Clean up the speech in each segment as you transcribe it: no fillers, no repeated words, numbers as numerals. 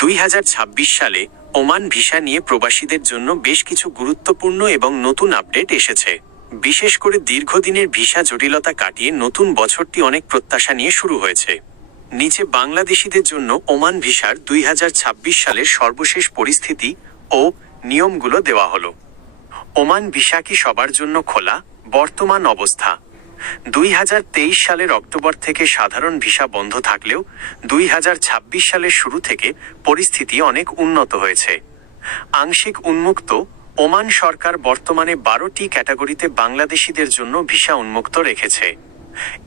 2026 সালে Oman visa নিয়ে প্রবাসীদের জন্য বেশ কিছু গুরুত্বপূর্ণ এবং নতুন আপডেট এসেছে। বিশেষ করে দীর্ঘদিনের ভিসা জটিলতা কাটিয়ে নতুন বছরটি অনেক প্রত্যাশা নিয়ে শুরু হয়েছে। নিচে বাংলাদেশিদের জন্য ওমান ভিসার 2026 সালের সর্বশেষ পরিস্থিতি ও নিয়মগুলো দেওয়া হলো। ওমান ভিসা কি সবার জন্য খোলা? বর্তমান অবস্থা। 2023 সালের অক্টোবর থেকে সাধারণ ভিসা বন্ধ থাকলেও 2026 সালের শুরু থেকে পরিস্থিতি অনেক উন্নত হয়েছে। আংশিক উন্মুক্ত ওমান সরকার বর্তমানে 12টি ক্যাটাগরিতে বাংলাদেশিদের জন্য ভিসা উন্মুক্ত রেখেছে।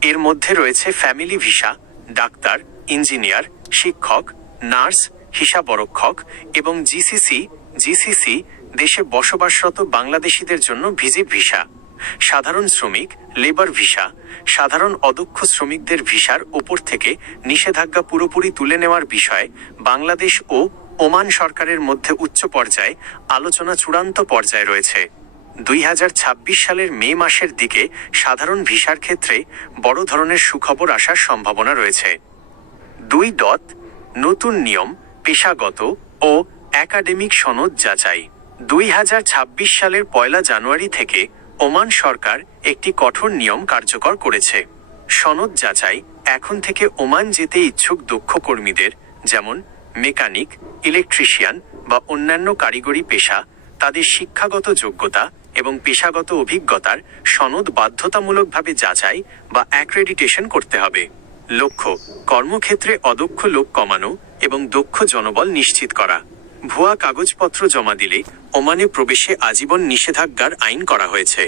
এর মধ্যে রয়েছে ফ্যামিলি ভিসা, ডাক্তার, ইঞ্জিনিয়ার, শিক্ষক, নার্স, হিসাবরক্ষক এবং জিসিসি দেশে বসবাসরত বাংলাদেশিদের জন্য ভিজিট ভিসা, সাধারণ শ্রমিক, লেবার ভিসা, সাধারণ অদক্ষ শ্রমিকদের ভিসার ওপর থেকে নিষেধাজ্ঞা পুরোপুরি তুলে নেওয়ার বিষয়ে বাংলাদেশ ও ওমান সরকারের মধ্যে উচ্চ পর্যায়ে আলোচনা চূড়ান্ত পর্যায়ে রয়েছে। 2026 সালের মে মাসের দিকে সাধারণ ভিসার ক্ষেত্রে বড় ধরনের সুখবর আসার সম্ভাবনা রয়েছে। 2. নতুন নিয়ম, পেশাগত ও একাডেমিক সনদ যাচাই। 2026 সালের 1 জানুয়ারি থেকে ওমান সরকার একটি কঠোর নিয়ম কার্যকর করেছে। সনদ যাচাই এখন থেকে ওমান যেতে ইচ্ছুক দক্ষ কর্মীদের, যেমন মেকানিক, ইলেকট্রিশিয়ান বা অন্যান্য কারিগরি পেশা, তাদের শিক্ষাগত যোগ্যতা এবং পেশাগত অভিজ্ঞতার সনদ বাধ্যতামূলকভাবে যাচাই বা অ্যাক্রেডিটেশন করতে হবে। লক্ষ্য: কর্মক্ষেত্রে অদক্ষ লোক কমানো এবং দক্ষ জনবল নিশ্চিত করা। ভুয়া কাগজপত্র জমা দিলে ওমানে প্রবেশে আজীবন নিষেধাজ্ঞার আইন করা হয়েছে।